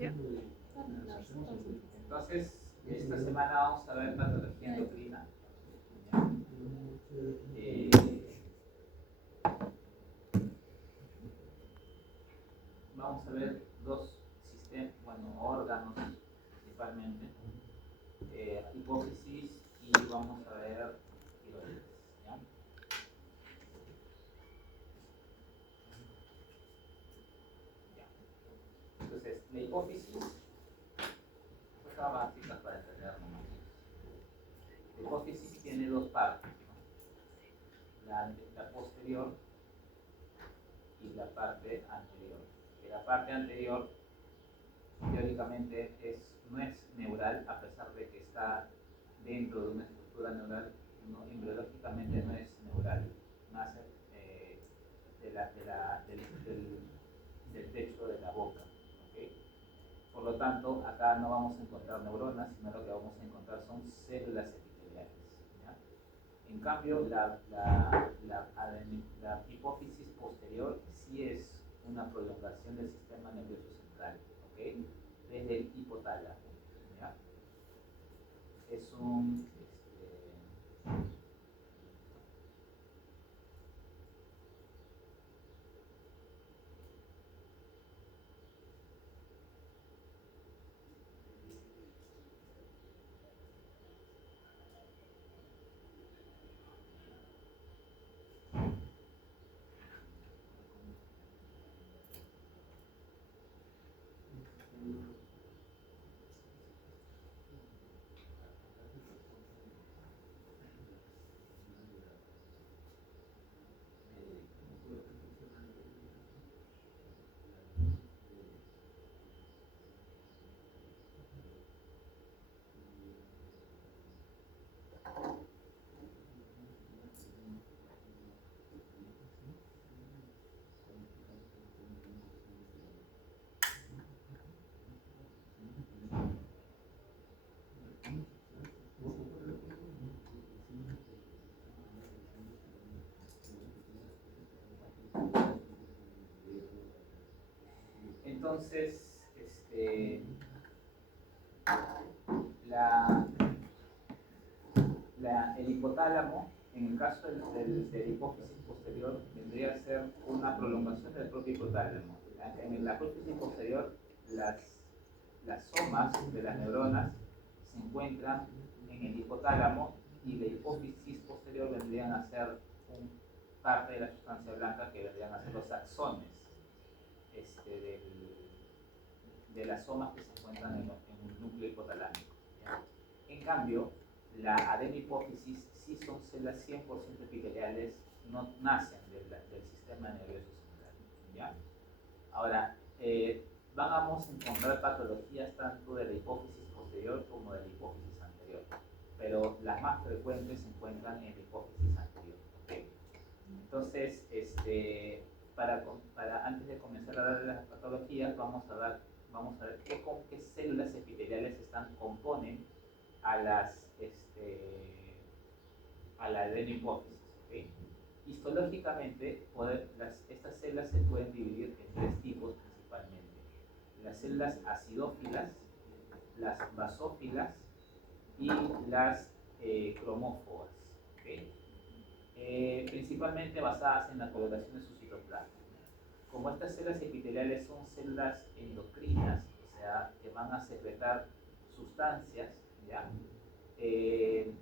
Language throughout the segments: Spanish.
Ya. Entonces, esta semana vamos a ver patología endocrina. Eh, vamos a ver dos sistemas, órganos principalmente, hipófisis y vamos a ver tiroides. ¿Ya? Entonces, la hipófisis, cosa básica para entender nomás. La hipófisis tiene dos partes, ¿no? La posterior y la parte anterior. La parte anterior teóricamente no es neural, a pesar de que está dentro de una estructura neural, no, embriológicamente no es neural, nace del techo de la boca. ¿Okay? Por lo tanto, acá no vamos a encontrar neuronas, sino lo que vamos a encontrar son células epiteliales. ¿Ya? En cambio, la hipófisis posterior sí es una prolongación del sistema nervioso central, ¿okay? Desde el hipotálamo. ¿Ya? Es un entonces, el hipotálamo, en el caso del hipófisis posterior, vendría a ser una prolongación del propio hipotálamo. En la hipófisis posterior, las somas de las neuronas se encuentran en el hipotálamo y la hipófisis posterior vendrían a ser parte de la sustancia blanca que vendrían a ser los axones de las somas que se encuentran en un núcleo hipotalámico. ¿Ya? En cambio, la adenohipófisis sí son células 100% epiteliales, no nacen del sistema nervioso central. ¿Ya? Ahora, vamos a encontrar patologías tanto de la hipófisis posterior como de la hipófisis anterior, pero las más frecuentes se encuentran en la hipófisis anterior. ¿Okay? Entonces, antes de comenzar a dar las patologías, vamos a ver qué células epiteliales componen a la adenohipófisis. ¿Okay? Histológicamente, estas células se pueden dividir en tres tipos principalmente: las células acidófilas, las basófilas y las cromófobas. ¿Okay? Principalmente basadas en la coloración de su citoplasma. Como estas células epiteliales son células endocrinas, o sea, que van a secretar sustancias, ¿ya? El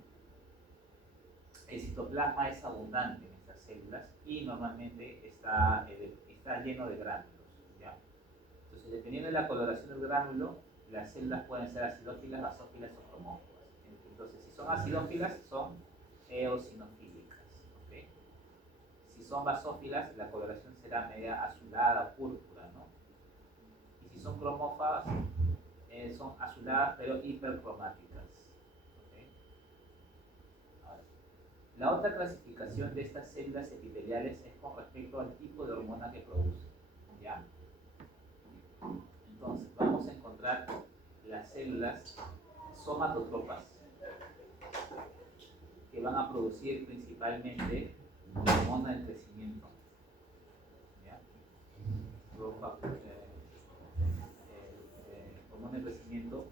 citoplasma es abundante en estas células y normalmente está lleno de gránulos, ¿ya? Entonces, dependiendo de la coloración del gránulo, las células pueden ser acidófilas, basófilas o cromófobas. Entonces, si son acidófilas, son eosinofílicas. ¿Okay? Si son basófilas, la coloración será media azulada o púrpura, ¿no? Y si son cromófobas, son azuladas pero hipercromáticas. ¿Okay? Ahora, la otra clasificación de estas células epiteliales es con respecto al tipo de hormona que producen. ¿Ya? Entonces, vamos a encontrar las células somatotropas que van a producir principalmente la hormona del crecimiento. ¿Ya? hormona de crecimiento,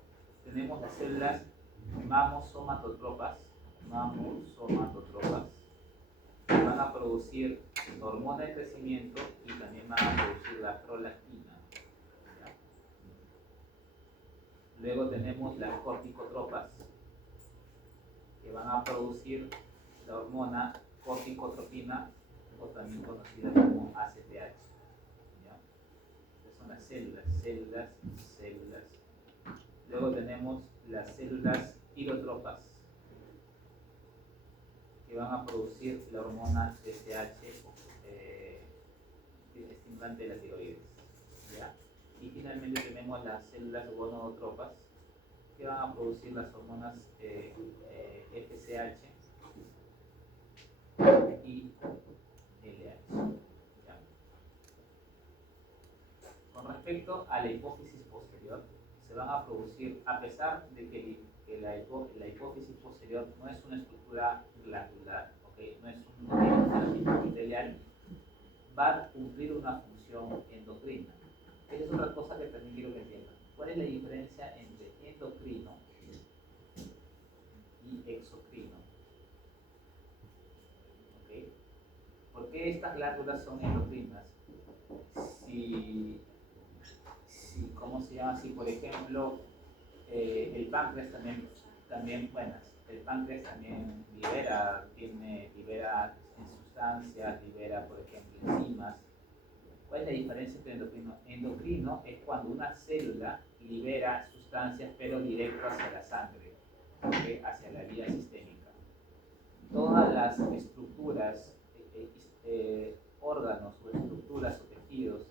tenemos las células mamosomatotropas, que van a producir hormona de crecimiento y también van a producir la prolactina. ¿Ya? Luego tenemos las corticotropas, que van a producir la hormona corticotropina, o también conocida como ACTH. ¿Ya? Estas son las células. Luego tenemos las células pirotropas, que van a producir la hormona TSH, estimulante de la tiroides. ¿Ya? Y finalmente tenemos las células gonadotropas, que van a producir las hormonas FSH y LH. ¿Ya? Con respecto a la hipófisis posterior, se van a producir, a pesar de que la hipófisis posterior no es una estructura glandular, ¿okay? No es un epitelial, va a cumplir una función endocrina. Esa es otra cosa que también quiero que entiendan. ¿Cuál es la diferencia entre endocrino y exocrino? ¿Okay? ¿Por qué estas glándulas son endocrinas? ¿Cómo se llama? Si por ejemplo el páncreas también, bueno, el páncreas también libera en sustancias, libera por ejemplo enzimas. ¿Cuál es la diferencia entre endocrino? Endocrino es cuando una célula libera sustancias pero directo hacia la sangre, ¿okay? Hacia la vía sistémica. Todas las estructuras, órganos o estructuras o tejidos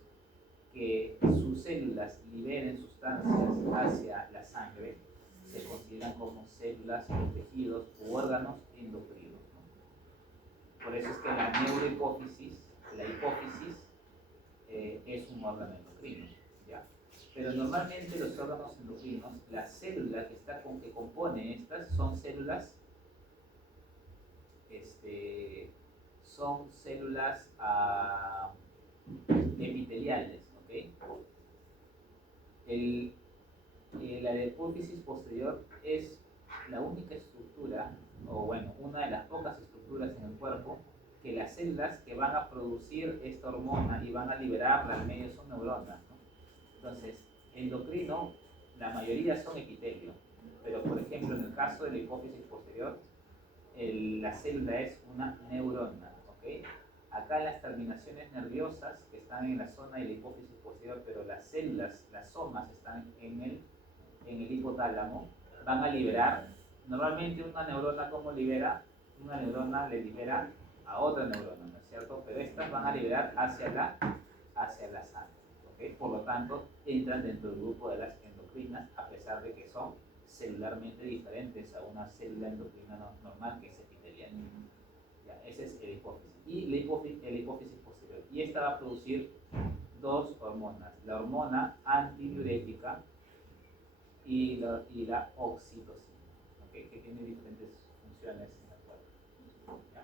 que sus células liberen sustancias hacia la sangre se consideran como células o tejidos u órganos endocrinos, ¿no? Por eso es que la hipófisis es un órgano endocrino, ¿ya? Pero normalmente los órganos endocrinos, la célula que compone estas son células epiteliales, ¿ok? La hipófisis posterior es la única estructura, o bueno, una de las pocas estructuras en el cuerpo que las células que van a producir esta hormona y van a liberarla al medio son neuronas, ¿no? Entonces, endocrino, la mayoría son epitelio, pero por ejemplo en el caso de la hipófisis posterior, la célula es una neurona, ¿ok? Acá las terminaciones nerviosas que están en la zona de la hipófisis posterior, pero las células, las somas están en el hipotálamo, van a liberar, normalmente una neurona ¿cómo libera? Una neurona le libera a otra neurona, ¿no es cierto? Pero estas van a liberar hacia la sangre, ¿ok? Por lo tanto, entran dentro del grupo de las endocrinas, a pesar de que son celularmente diferentes a una célula endocrina normal que es epitelial. Ya, ese es el hipófisis. Y el hipófisis posterior. Y esta va a producir dos hormonas, la hormona antidiurética y la oxitocina, ¿okay? Que tiene diferentes funciones en el cuerpo. ¿Ya?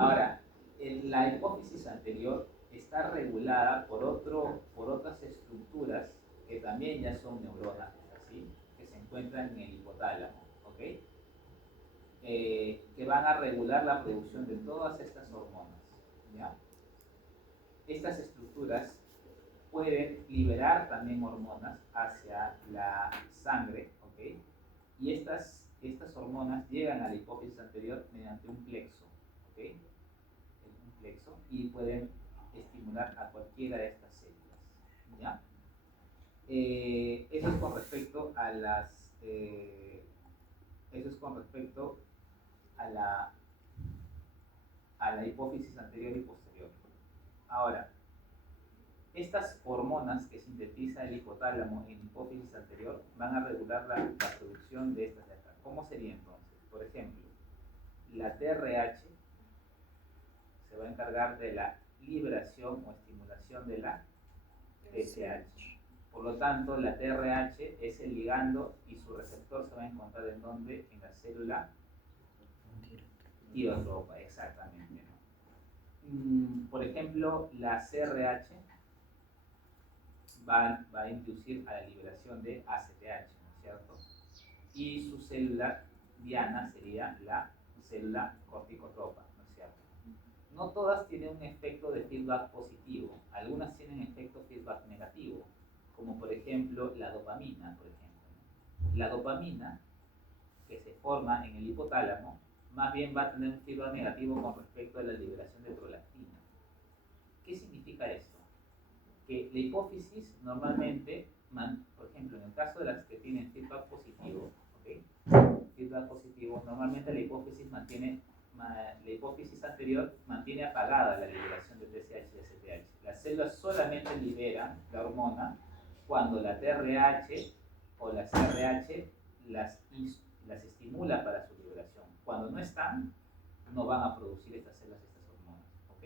Ahora, la hipófisis anterior está regulada por otras estructuras que también ya son neuronas, ¿sí? Que se encuentran en el hipotálamo, ¿ok? Que van a regular la producción de todas estas hormonas, ¿ya? Estas estructuras pueden liberar también hormonas hacia la sangre, ¿ok? Y estas hormonas llegan a la hipófisis anterior mediante un plexo, ¿ok? Un plexo, y pueden estimular a cualquiera de estas células, ¿ya? Eso es con respecto a la hipófisis anterior y posterior. Ahora, estas hormonas que sintetiza el hipotálamo en hipófisis anterior van a regular la producción de estas de acá. ¿Cómo sería entonces? Por ejemplo, la TRH se va a encargar de la liberación o estimulación de la TSH. Por lo tanto, la TRH es el ligando y su receptor se va a encontrar en donde, en la célula tirotropa, exactamente, ¿no? Por ejemplo, la CRH va a inducir a la liberación de ACTH, ¿no es cierto? Y su célula diana sería la célula corticotropa, ¿no es cierto? No todas tienen un efecto de feedback positivo, algunas tienen efecto feedback negativo, como por ejemplo la dopamina, por ejemplo, ¿no? La dopamina que se forma en el hipotálamo más bien va a tener un feedback negativo con respecto a la liberación de prolactina. ¿Qué significa esto? Que la hipófisis normalmente, por ejemplo, en el caso de las que tienen feedback positivo, ¿okay? Feedback positivo, normalmente la hipófisis anterior mantiene apagada la liberación de TSH y ACTH. Las células solamente liberan la hormona cuando la TRH o la CRH las estimula para su liberación. Cuando no están, no van a producir estas células, estas hormonas, ¿ok?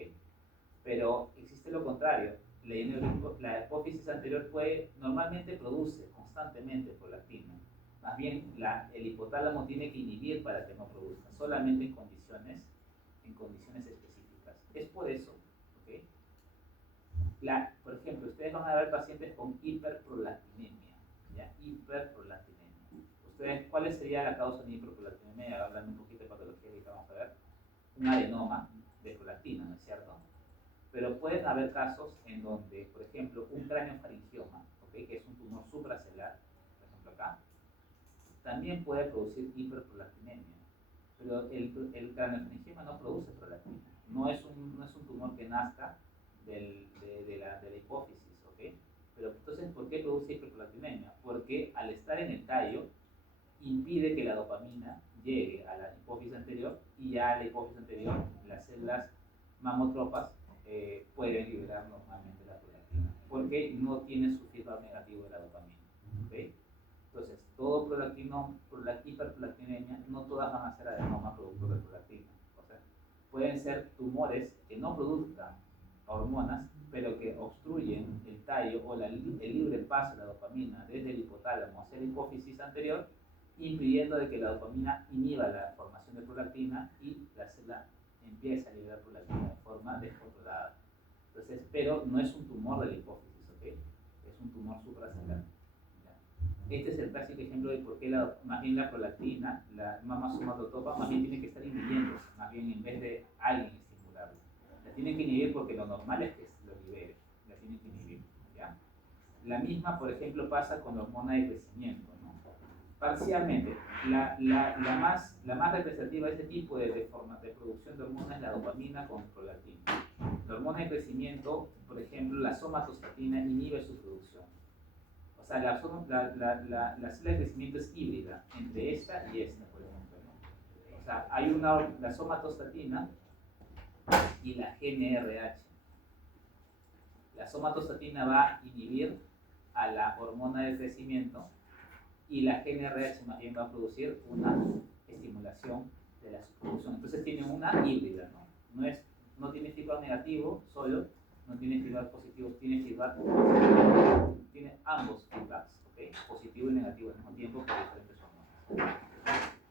Pero existe lo contrario. La hipófisis anterior normalmente produce constantemente prolactina. Más bien, el hipotálamo tiene que inhibir para que no produzca, solamente en condiciones específicas. Es por eso, ¿ok? Por ejemplo, ustedes van a ver pacientes con hiperprolactinemia, ¿ya? Hiperprolactinemia. ¿Cuál sería la causa de hiperprolactinemia? Hablando un poquito de patología que vamos a ver. Un adenoma de prolactina, ¿no es cierto? Pero pueden haber casos en donde, por ejemplo, un craneofaringioma, ¿okay? Que es un tumor supracelular, por ejemplo acá, también puede producir hiperprolactinemia. Pero el craneofaringioma no produce prolactina. No es un tumor que nazca de la hipófisis, ¿ok? Pero entonces, ¿por qué produce hiperprolactinemia? Porque al estar en el tallo, impide que la dopamina llegue a la hipófisis anterior y ya a la hipófisis anterior las células mamotropas pueden liberar normalmente la prolactina porque no tiene su feedback negativo de la dopamina, ¿okay? Entonces, todo hiperprolactinemia, no todas van a ser adenoma producto de prolactina. O sea, pueden ser tumores que no produzcan hormonas, pero que obstruyen el tallo o el libre paso de la dopamina desde el hipotálamo hacia la hipófisis anterior, impidiendo de que la dopamina inhiba la formación de prolactina y la célula empieza a liberar prolactina de forma descontrolada. Entonces, pero no es un tumor de la hipófisis, ¿ok? Es un tumor supracelular. Este es el clásico ejemplo de por qué más bien la prolactina, la mama somatotropa, más bien tiene que estar inhibiéndose, más bien en vez de alguien estimularla. La tiene que inhibir porque lo normal es que lo libere, la tiene que inhibir, ¿ya? La misma, por ejemplo, pasa con la hormona de crecimiento, ¿no? Parcialmente, la más representativa de este tipo de producción de hormonas es la dopamina con prolactina. La hormona de crecimiento, por ejemplo, la somatostatina inhibe su producción. O sea, la célula de crecimiento es híbrida entre esta y esta, por ejemplo, ¿no? O sea, hay la somatostatina y la GNRH. La somatostatina va a inhibir a la hormona de crecimiento y la GNRH más bien va a producir una estimulación de la subproducción. Entonces tiene una híbrida, ¿no? No tiene feedback negativo solo, no tiene feedback positivo, tiene feedback positivo. Tiene ambos feedbacks, ¿okay? Positivo y negativo al mismo tiempo por diferentes hormonas.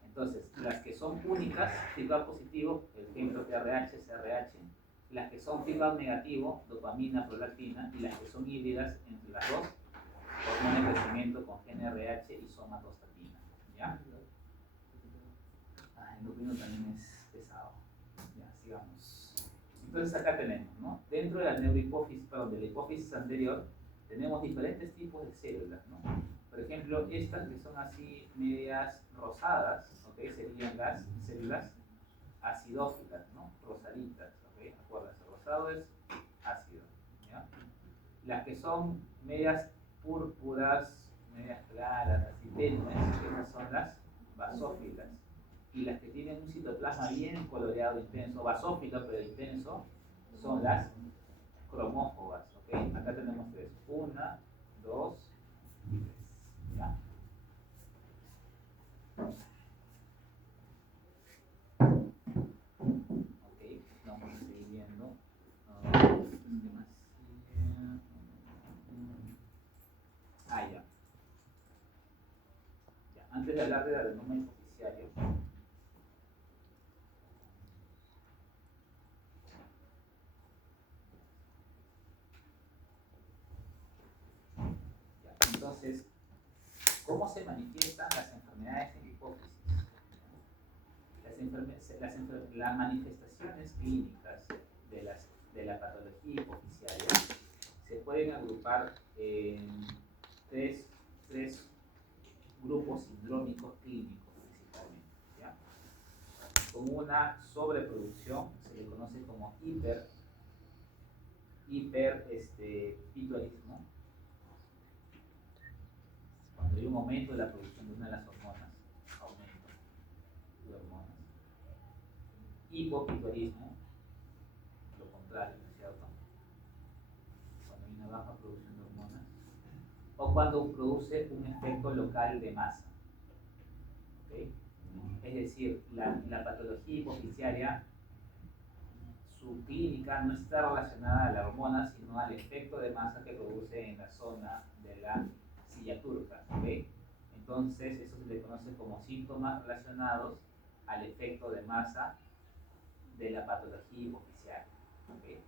Entonces, las que son únicas, feedback positivo, el ejemplo TRH, CRH, las que son feedback negativo, dopamina, prolactina, y las que son híbridas entre las dos, hormona de crecimiento con GNRH y somatostatina, ¿ya? El endocrino también es pesado. Ya, sigamos. Entonces acá tenemos, ¿no? Dentro de la neurohipófisis, perdón, de la hipófisis anterior, tenemos diferentes tipos de células, ¿no? Por ejemplo, estas que son así medias rosadas, ¿ok? Serían las células acidófilas, ¿no? Rosaditas, ¿ok? Acuérdense, rosado es ácido, ¿ya? Las que son medias púrpuras, medias claras, así tenues, esas son las basófilas. Y las que tienen un citoplasma bien coloreado, intenso, basófilo pero intenso, son las cromófobas, ¿ok? Acá tenemos tres, 1, 2 y 3, ¿ya? Ok, vamos a seguir viendo. Ya. Antes de hablar de adenoma hipoficiario, ¿Cómo se manifiestan las enfermedades en hipófisis? Las manifestaciones clínicas de la patología hipofisiaria se pueden agrupar en tres grupos sindrómicos clínicos principalmente, ¿ya? Con una sobreproducción, se le conoce como hiperpituitarismo, cuando hay un aumento de la producción de una de las hormonas, aumento de hormonas. Hipopituitarismo, lo contrario, ¿no es cierto? Cuando hay una baja producción de hormonas, o cuando produce un efecto local de masa. ¿Okay? Es decir, la patología hipofisiaria, su clínica no está relacionada a la hormona, sino al efecto de masa que produce en la zona de la silla turca. ¿Okay? Entonces, eso se le conoce como síntomas relacionados al efecto de masa de la patología hipofisiaria. ¿Okay?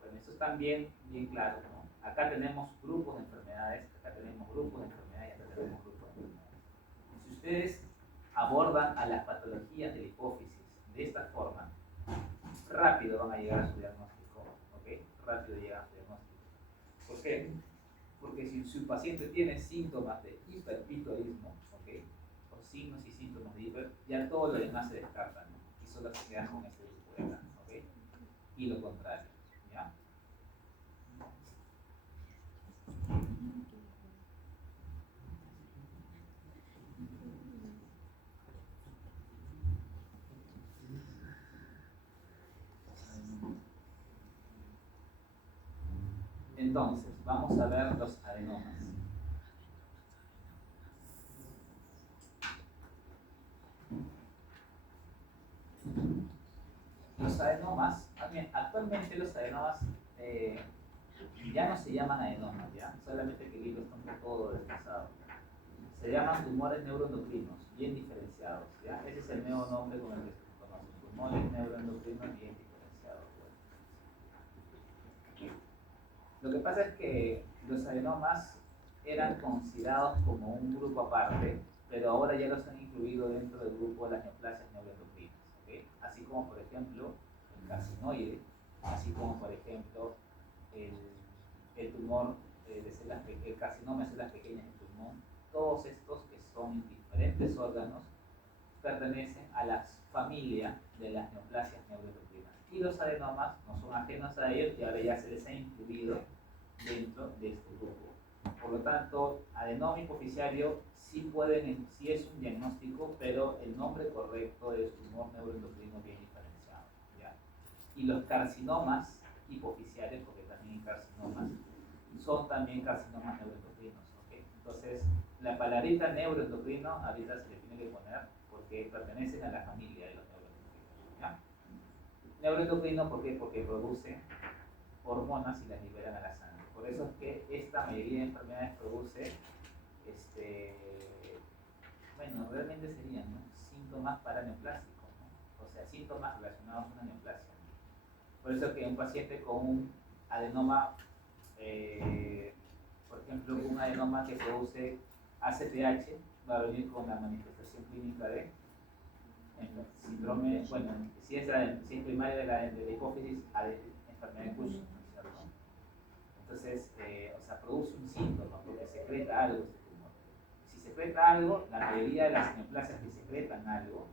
Bueno, eso está bien claro, ¿no? Acá tenemos grupos de enfermedades, acá tenemos grupos de enfermedades, acá tenemos grupos de enfermedades. Si ustedes abordan a las patologías de la hipófisis de esta forma, rápido van a llegar a su diagnóstico, ¿ok? Rápido llegan a su diagnóstico. ¿Por qué? Porque si su paciente tiene síntomas de hiperpituitarismo, ¿ok? O signos y síntomas de hiper, ya todo lo demás se descarta, ¿no? Y solo se quedan con este grupo de acá, ¿ok? Y lo contrario, ¿ya? Entonces, vamos a ver los adenomas. Los adenomas, actualmente los adenomas ya no se llaman adenomas, ¿ya? Solamente que el libro está un poco desfasado. Se llaman tumores neuroendocrinos, bien diferenciados, ¿ya? Ese es el nuevo nombre con el que se conoce, tumores neuroendocrinos bien diferenciados. Lo que pasa es que los adenomas eran considerados como un grupo aparte, pero ahora ya los han incluido dentro del grupo de las neoplasias neuroendocrinas, ¿okay? Así como, por ejemplo, el carcinoide, así como, por ejemplo, el tumor el carcinoma de células pequeñas del pulmón. Todos estos que son en diferentes órganos pertenecen a la familia de las neoplasias neuroendocrinas. Y los adenomas no son ajenos a ellos y ahora ya se les ha incluido dentro de este grupo. Por lo tanto, adenoma hipofisiario sí es un diagnóstico, pero el nombre correcto es tumor neuroendocrino bien diferenciado, ¿ya? Y los carcinomas hipofisiarios, porque también hay carcinomas, son también carcinomas neuroendocrinos, ¿okay? Entonces, la palabrita neuroendocrino ahorita se le tiene que poner porque pertenecen a la familia de los neuroendocrinos, ¿ya? Neuroendocrino, ¿por qué? Porque produce hormonas y las liberan a la sangre. Por eso es que esta mayoría de enfermedades produce, bueno, realmente serían, ¿no?, síntomas paraneoplásicos, ¿no? O sea, síntomas relacionados a una neoplasia. Por eso es que un paciente con un adenoma, por ejemplo, un adenoma que produce ACTH, va a venir con la manifestación clínica de síndrome, bueno, si es primaria de la hipófisis, enfermedad de Cushing, ¿no es cierto? Entonces, o sea, produce un síntoma porque secreta algo este tumor. Si secreta algo, la mayoría de las neoplasias que secretan algo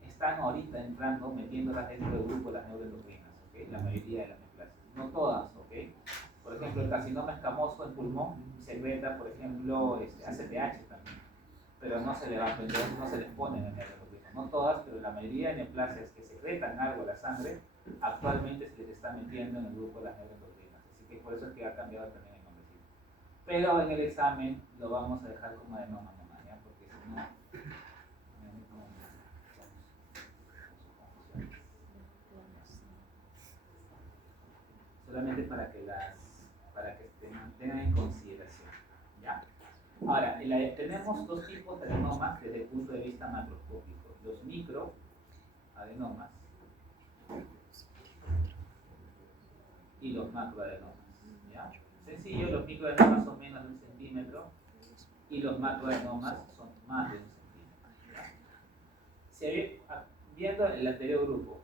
están ahorita entrando, metiéndolas dentro del grupo de las neuroendocrinas, ¿okay? La mayoría de las neoplasias, no todas, ¿ok? Por ejemplo, el carcinoma escamoso en pulmón secreta, por ejemplo, ACTH también, pero no se le va a aprender, no se les pone en el neuroendocrino, no todas, pero la mayoría de neoplasias que secretan algo a la sangre, actualmente se les está metiendo en el grupo de las neuroendocrinas, así que por eso es que ha cambiado también el nombrecito. Pero en el examen lo vamos a dejar como adenoma nomás, ¿ya? Porque si no, solamente para que tengan en consideración, ¿ya? Ahora, tenemos dos tipos de adenomas desde el punto de vista macroscópico: los microadenomas y los macroadenomas, ¿ya? Sencillo, los microadenomas son menos de 1 centímetro y los macroadenomas son más de 1 centímetro. ¿Ya? Viendo el anterior grupo,